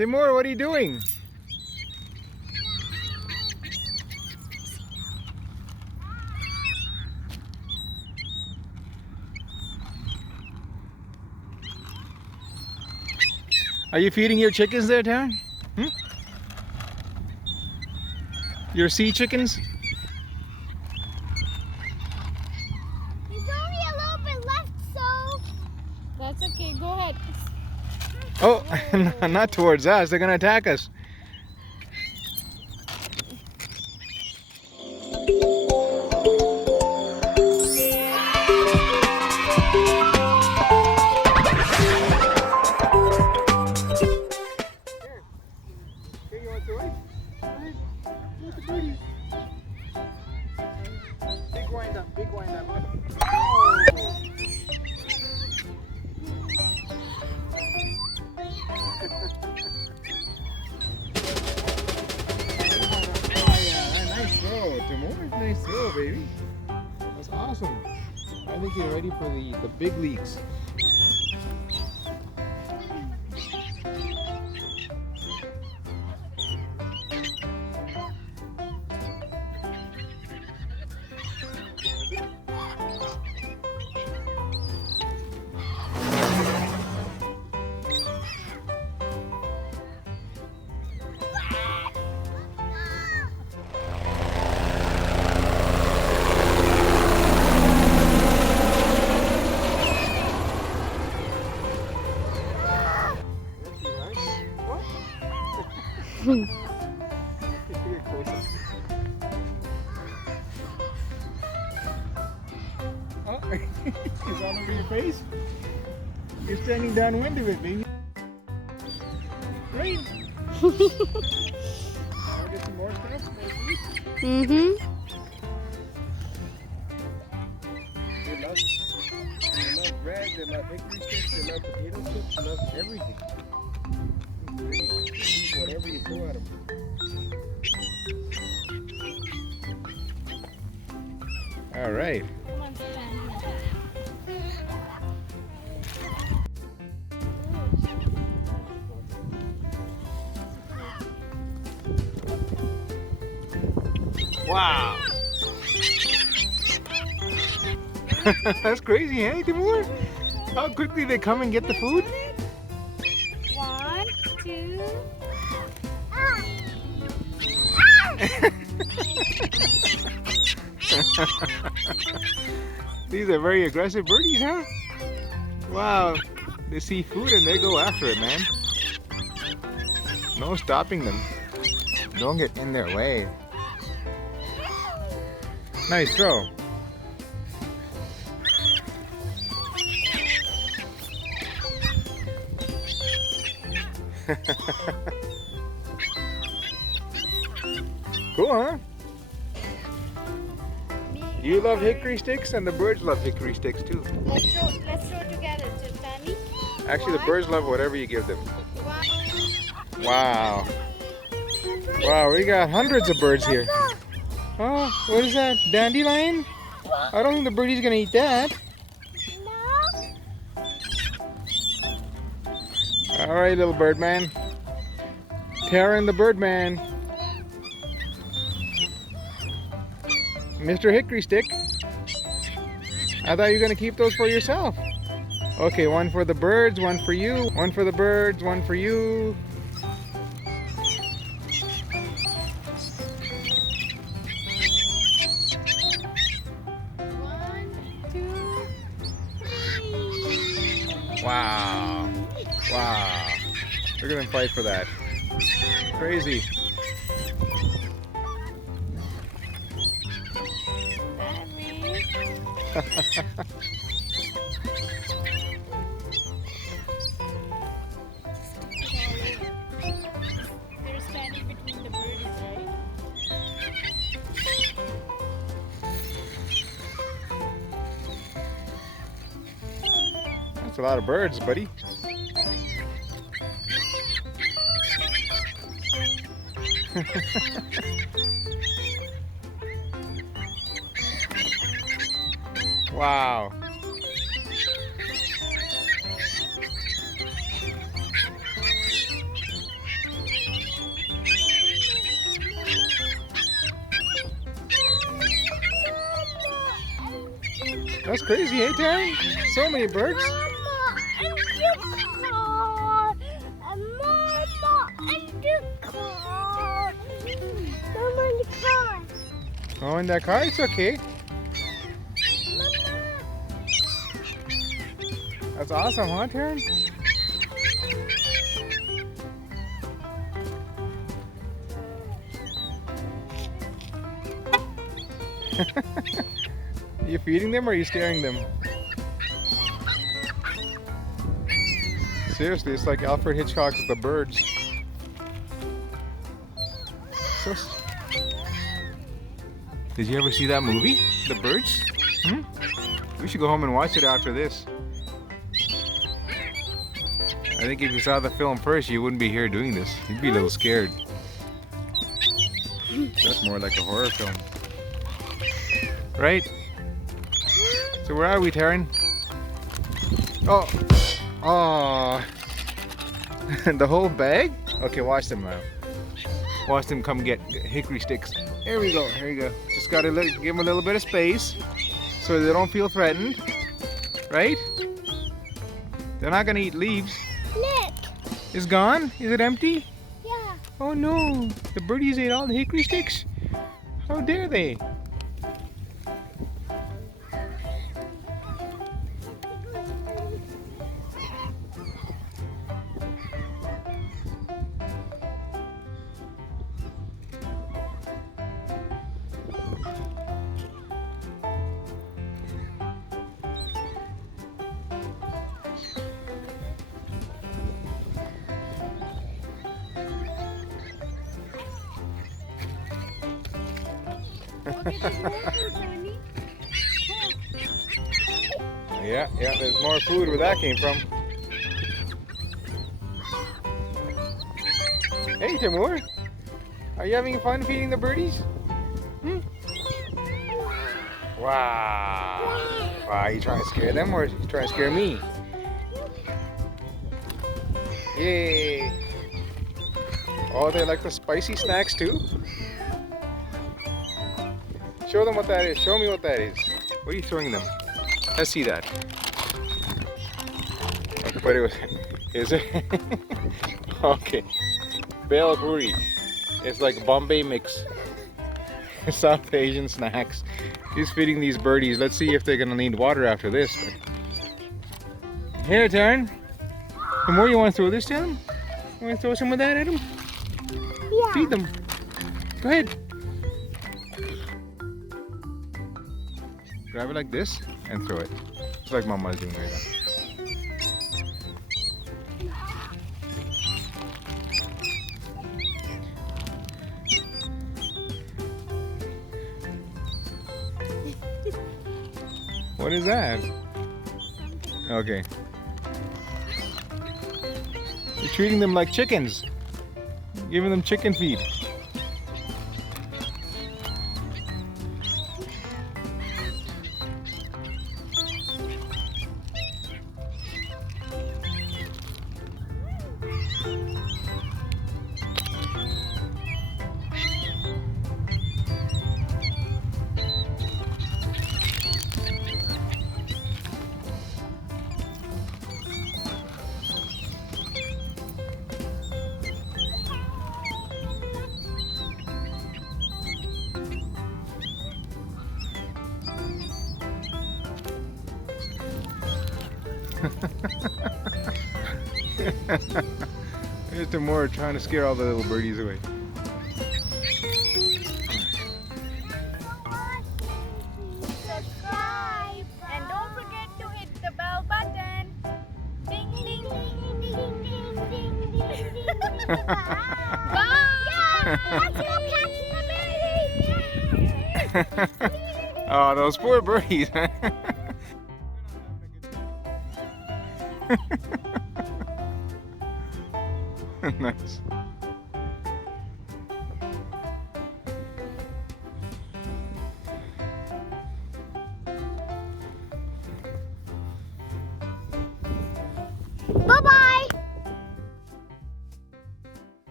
Timur, what are you doing? Are you feeding your chickens there, Taran? Hmm? Your sea chickens? There's only a little bit left, so... That's okay, go ahead. Oh, not towards us. They're going to attack us. Here, you want to ride? Look at the birdies. Big wind up, big wind up. Oh. Nice throw, Timur. Nice throw, baby. That's awesome. I think you're ready for the big leagues. Oh, he's all over your face. You're standing downwind of it, baby. Great. I'll get some more stuff. Mm-hmm. They love bread, they love hickory sticks, they love potato chips, they love everything. Eat whatever you throw at them. All right. Wow. That's crazy, hey, Timur? How quickly they come and get the food? 1, 2. These are very aggressive birdies, huh? Wow. They see food and they go after it, man. No stopping them. Don't get in their way. Nice throw. Cool, huh? You love hickory sticks and the birds love hickory sticks too. Let's throw together, Danny. Actually, the birds love whatever you give them. 1. Wow. Wow, we got hundreds of birds here. Oh, what is that? Dandelion? I don't think the birdie's gonna eat that. All right, little bird man. Taran the bird man. Mr. Hickory Stick. I thought you were gonna keep those for yourself. Okay, one for the birds, one for you. One for the birds, one for you. Wow. Wow. We're gonna fight for that. Crazy. They're standing between the birdies, right? That's a lot of birds, buddy. Wow. That's crazy, hey Taran? So many birds. Mama, and the car. And Mama, and the car. Mama, and the car. Oh, in that car? It's okay. Mama. That's awesome, huh, Taran? Are you feeding them or are you scaring them? Seriously, it's like Alfred Hitchcock's The Birds. So, did you ever see that movie, The Birds? Hmm? We should go home and watch it after this. I think if you saw the film first, you wouldn't be here doing this. You'd be a little scared. That's more like a horror film. Right? So where are we, Taran? Oh. Oh. The whole bag? Okay, watch them now. Watch them come get hickory sticks. Here we go, here we go. Just gotta give them a little bit of space so they don't feel threatened. Right? They're not gonna eat leaves. Look. It's gone? Is it empty? Yeah. Oh no, the birdies ate all the hickory sticks. How dare they? Yeah, there's more food where that came from. Hey, Timur, are you having fun feeding the birdies? Hmm? Wow. Wow, you trying to scare them or you trying to scare me? Yay. Oh, they like the spicy snacks too? Show them what that is. Show me what that is. What are you throwing them? Let's see that. Okay, but it was, is it? Okay. Bel puri. It's like Bombay mix. South Asian snacks. He's feeding these birdies. Let's see if they're gonna need water after this. Here, Taran. Some more, you want to throw this to them? You want to throw some of that at them? Yeah. Feed them. Go ahead. Grab it like this and throw it. Just like Mama's doing right now. What is that? Okay. You're treating them like chickens. Giving them chicken feed. Here's Timur trying to scare all the little birdies away. Subscribe and don't forget to hit the bell button. Ding ding ding ding ding ding ding ding. Bye. Let's go catch the berries. Oh, those poor birdies. Nice.